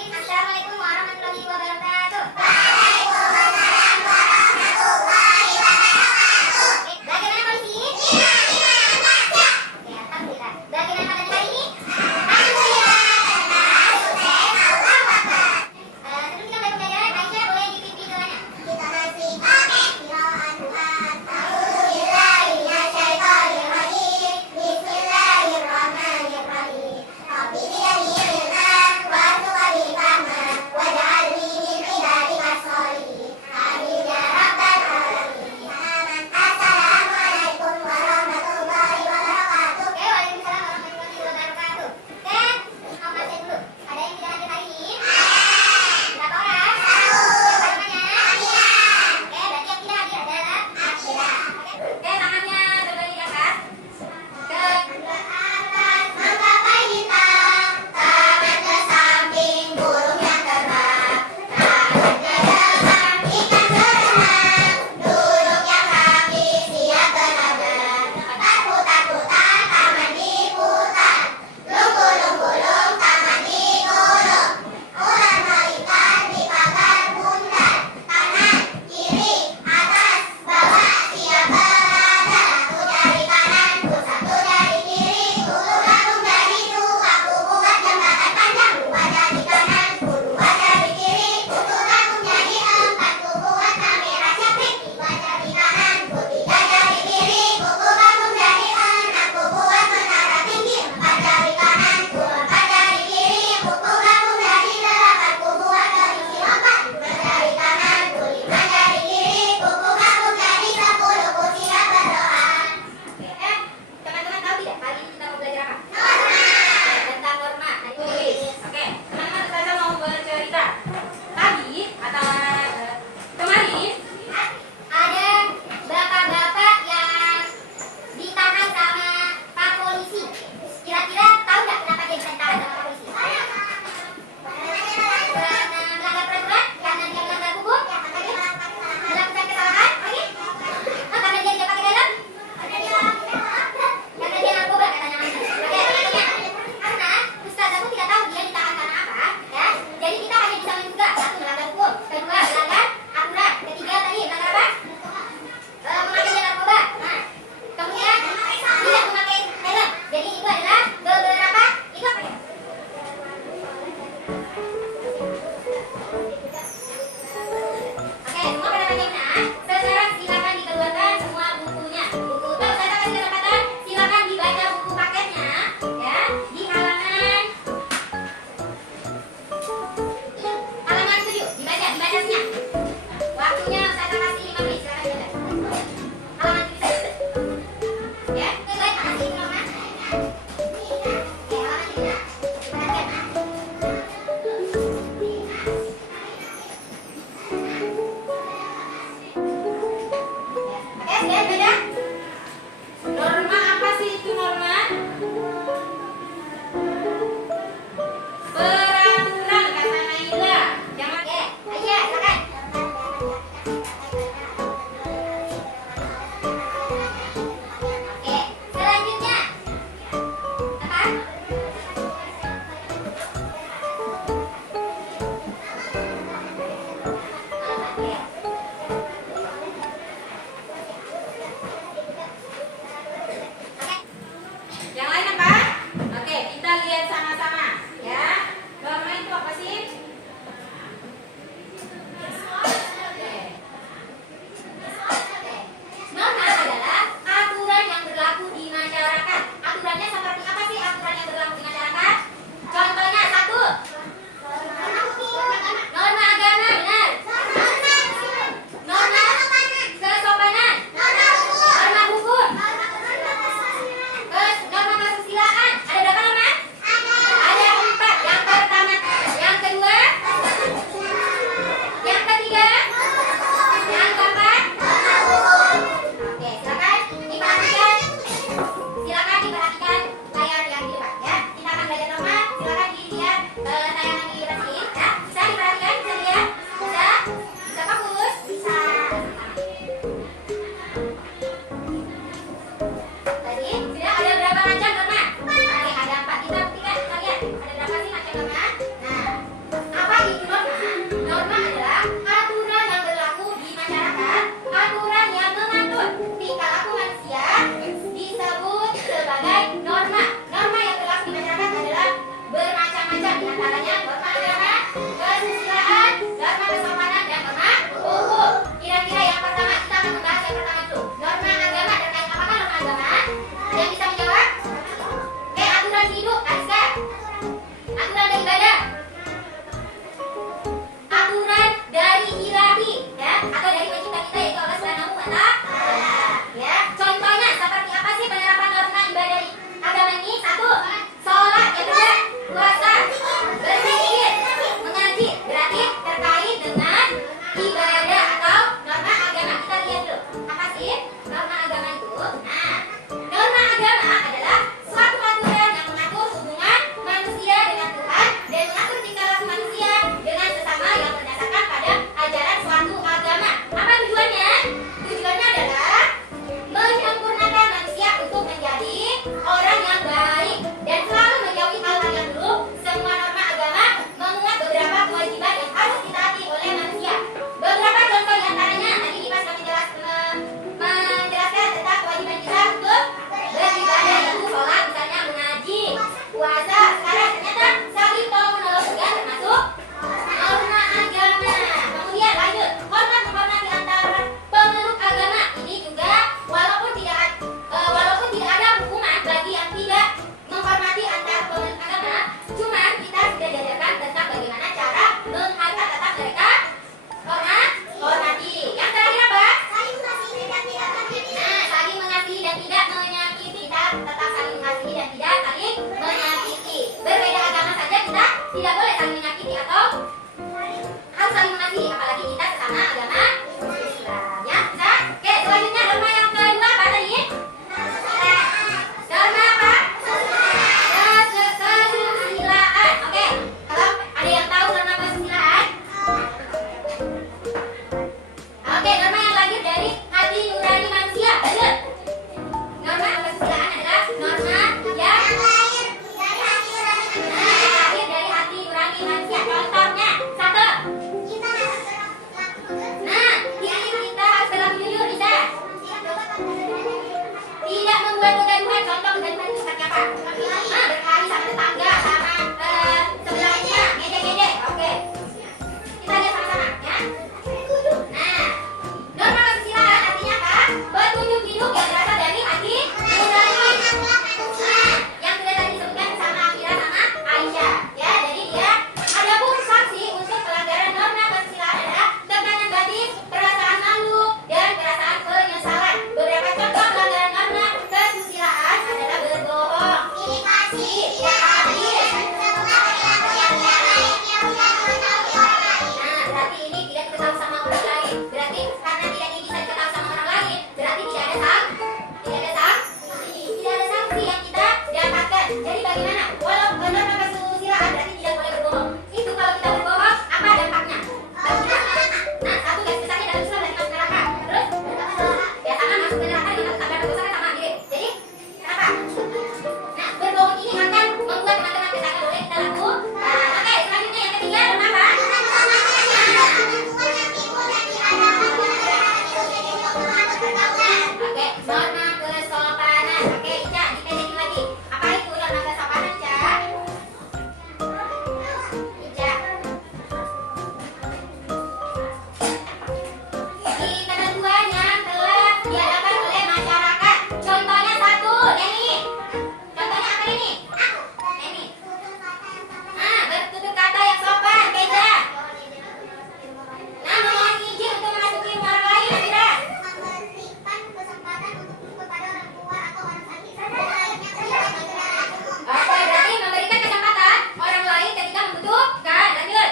Assalamualaikum warahmatullahi wabarakatuh. Bagaimana kondisi? Oke, alhamdulillah. Bagaimana pada hari ini? Alhamdulillah. Sebelum kita mulai pembelajaran, Aisyah boleh dipimpin ke mana? Kita masih orang yang baik dan selalu menjauhi hal-hal yang buruk. Semua norma agama memuat beberapa kewajiban yang harus ditaati oleh manusia. Beberapa contoh diantaranya tadi kita sudah menjelaskan tentang kewajiban kita untuk beribadah, yaitu sholat, misalnya mengaji, puasa. Sekarang ternyata saling tolong menolong juga termasuk norma agama. Kemudian lanjut, hormat menghormati antara pemeluk agama. Ini juga walaupun tidak ada hukuman bagi yang tidak menghormati antara pemeluk agama, cuman kita sudah diajarkan tentang bagaimana cara menghargai tetap mereka hormati. Yang terakhir apa? Saling mengasihi dan tidak menyakiti. Nah, saling mengasihi dan tidak menyakiti. Kita tetap saling mengasihi dan tidak saling menyakiti. Berbeda agama saja kita tidak boleh saling menyakiti atau harus saling mengasihi, apalagi kita sesama agama Islam. Ya, bisa? Oke, selanjutnya norma yang kedua apa tadi? Norma apa? Kesusilaan. Oke, kalau ada yang tahu norma kesusilaan? Oke, norma yang lahir dari hati nurani manusia. Lanjut. Norma kesusilaan adalah norma yang Lahir dari hati nurani manusia. lahir dari hati nurani manusia. Contohnya, satu. Kita harus berlaku jujur. Nah, di sini kita harus berlaku jujur, bisa. Tidak berbuat kegaduhan. Tidak membuat kegaduhan. Contoh kegaduhan itu seperti apa? Nah, berkelahi sama tetangga, sama sebelahnya, ngejek-ngejek. Oke. Kita lihat sama-sama, ya. Nah, norma kesusilaan artinya apa? Petunjuk hidup yang berasal dari hati nurani. Nah, yang sudah tadi disebutkan sama Akira sama Aisyah. Ya, jadi dia ada pun sanksi untuk pelanggaran norma kesusilaan adalah tekanan batin, perasaan malu, dan perasaan penyesalan. Beberapa contoh pelanggaran norma kesusilaan adalah berbohong, Pilih kasih. tidak adil. Nah, berarti ini tidak diketahui sama orang lain. Berarti karena tidak bisa diketahui sama orang lain, berarti tidak ada sanksi yang kita dapatkan. Jadi bagaimana? Walau norma kesusilaan berarti tidak boleh berbohong. Itu kalau kita berbohong, apa dampaknya? Bagi kita. Nah, satu garis besarnya dalam Islam berarti masuk neraka. Terus ya sama masuk ke neraka dengan tambah dosa kan sama gitu. Jadi kenapa? Nah, berbohong ini akan membuat teman-teman kita nggak boleh kita lakukan. Oke, selanjutnya yang ketiga norma apa? Oke, norma kesopanan. Oke, Ica, dipedekin lagi. Apa itu norma kesopanan, Ica? Ica. Di ketentuan yang telah diadakan oleh masyarakat. Contohnya satu, Neni. Contohnya apa ini? Neni. Nah, bertutur kata yang sopan, Keza. Nah, memohon izin untuk memasuki rumah orang lain, Amira. Memberikan kesempatan untuk kepada orang tua atau orang sakit. Oke, berarti memberikan kesempatan orang lain ketika membutuhkan. Lanjut.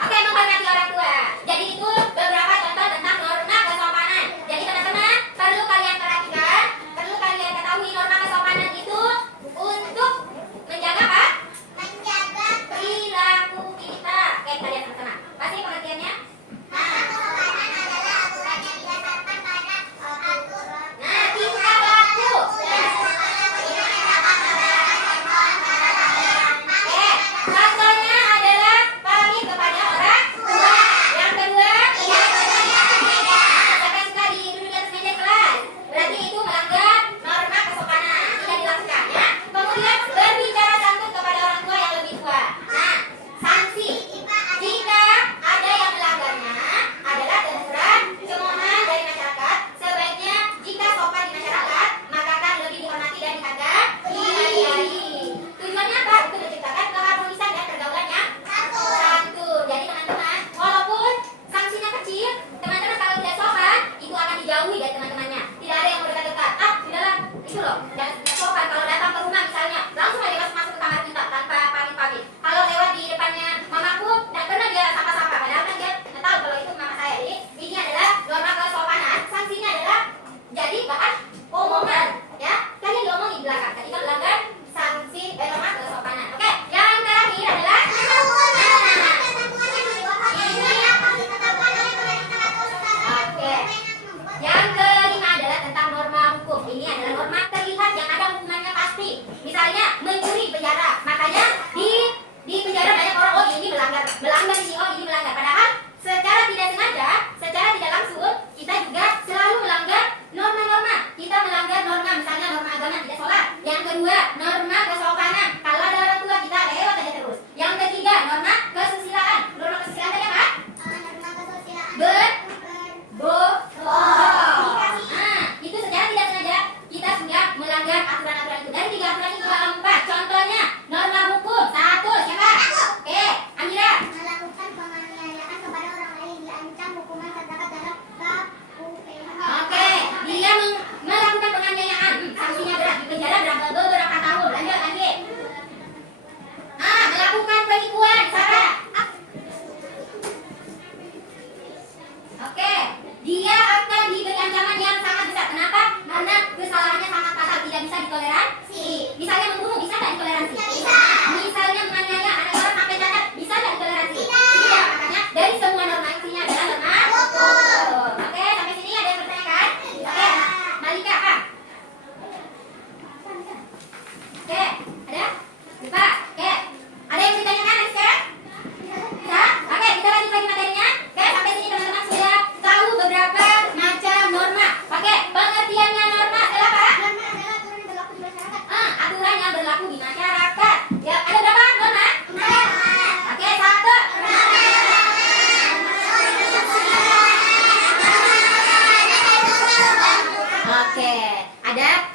Oke, menghormati orang tua. Jadi itu beberapa contoh tentang norma kesopanan. Jadi teman-teman perlu kalian perhatikan, perlu kalian ketahui norma kesopanan itu untuk menjaga apa? Menjaga Perilaku kita. Oke, kita lihat sama-sama. Pasti pengertiannya? kesopanan adalah aturan yang didasarkan pada aturan. Nah, tingkah laku. Oke, contohnya adalah pamit kepada orang tua. Yang kedua, sampai suka duduk di atas meja kelas. Berarti itu melanggar norma kesopanan, tidak dilakukan ya. Kemudian berbicara santun kepada orang tua yang lebih tua. Nah, sanksi jika ada yang melanggarnya adalah teguran, cemohan dari masyarakat. Sebaiknya jika sopan di masyarakat, maka akan lebih dihormati dan dihargai di hari-hari. Tujuannya apa? Untuk menciptakan keharmonisan dan pergaulan yang santun. Jadi teman-teman, walaupun sanksinya kecil, teman-teman kalau tidak sopan, itu akan dijauhi dari teman-temannya. Tidak ada yang mendekat-dekat. Ah, sudahlah, itu loh. Jangan tidak sopan kalau datang ke rumah misalnya, langsung aja masuk ke kamar kita tanpa pamit-pamit. Kalau lewat di depannya mamaku, tidak pernah dia sapa-sapa. Padahal kan dia nggak tahu kalau itu mama saya. Jadi ini adalah norma kesopanan. Sanksinya adalah jadi bahan omongan, ya. Kalian diomong di belakang. Ketika melanggar sanksi norma kesopanan. Oke, yang terakhir adalah Oke. Yang kelima adalah tentang norma hukum. Ini adalah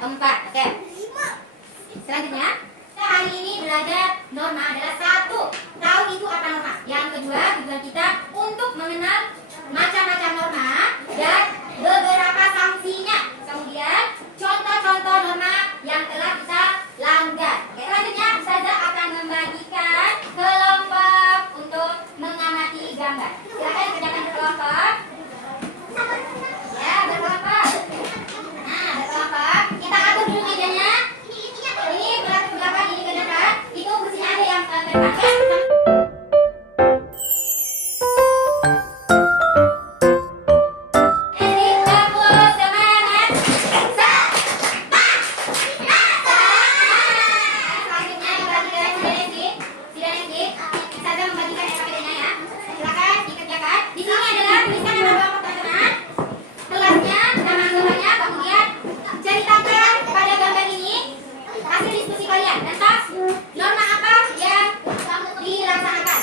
keempat. Oke. Selanjutnya, kita hari ini belajar norma adalah satu, tahu itu apa norma. Yang kedua, tujuan kita untuk mengenal macam-macam norma dan beberapa sanksinya. Kemudian, contoh-contoh norma yang telah kita langgar. Oke, selanjutnya Ustazah akan membagikan kelompok untuk mengamati gambar. Silakan kerjakan berkelompok. Ya, berkelompok. Nah, berkelompok. Kita atur dulu mejanya. Ini berlaku ke belakang, ini ke depan. Itu kursinya ada yang ke depan. Oke? Norma apa yang dilaksanakan?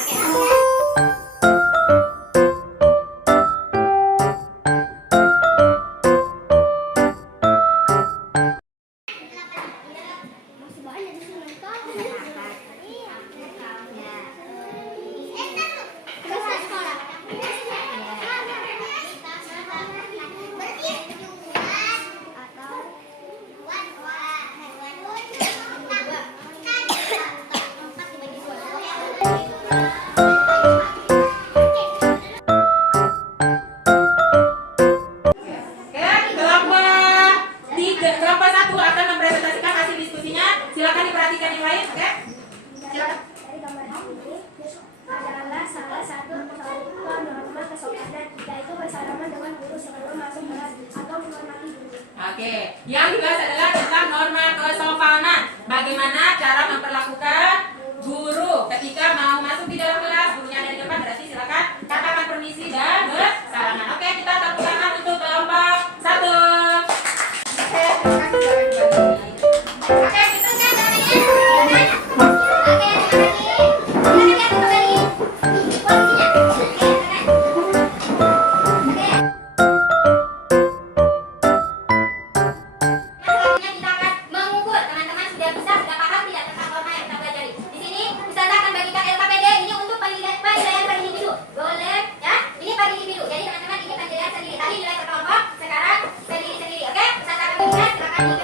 Kelompok satu akan mempresentasikan hasil diskusinya. Silakan diperhatikan yang lain, oke? Silakan. Dari gambar ini adalah salah satu contoh norma kesopanan, yaitu bersalaman dengan guru sebelum masuk kelas atau menghormati guru. Oke, yang dibahas adalah tentang norma kesopanan. Bagaimana cara memperlakukan guru ketika mau masuk di dalam kelas, gurunya ada di depan, berarti silakan katakan permisi dan bersalaman. Oke, kita tepuk tangan untuk kelompok satu. Oke, terima kasih. Oke, Itu kan namanya. Oke, terima kasih. Silakan diatur kembali posisinya. Oke, silakan. Oke. Selanjutnya kita akan mengukur. Teman-teman sudah paham tidak tentang norma yang kita pelajari. Di sini Ustazah akan bagikan LKPD ini untuk penilaian per individu. Boleh ya? Ini per individu. Jadi teman-teman ini penilaian sendiri. Tadi nilai per kelompok, sekarang sendiri-sendiri. Oke? Ustazah akan bagikan, silakan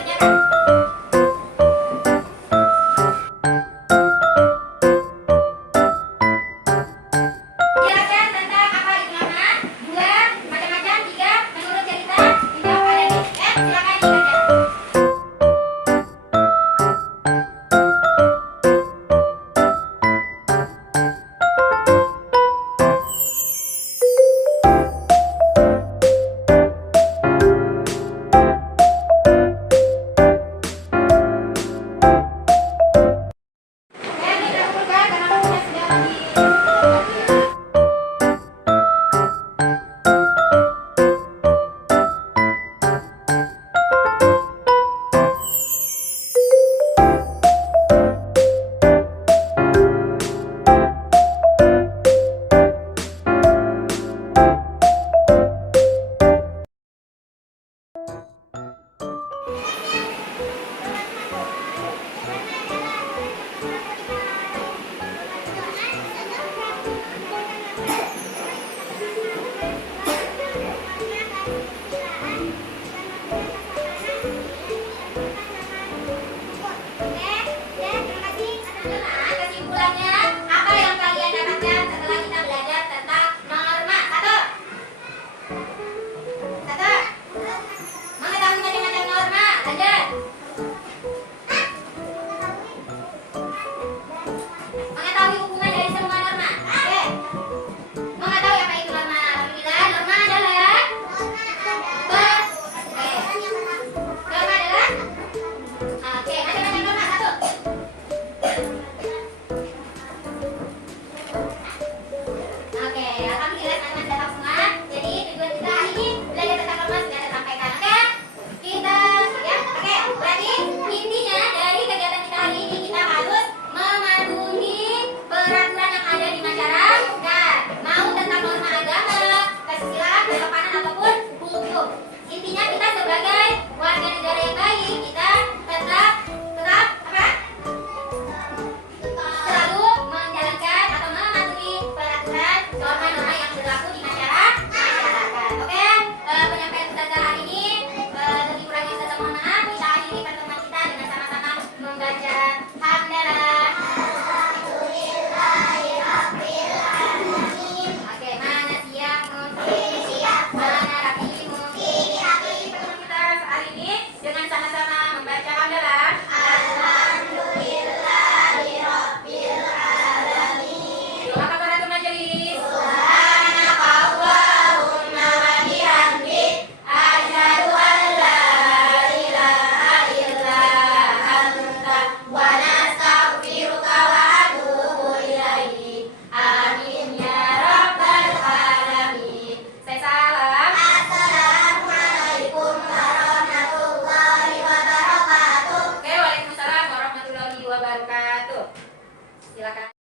Silakan.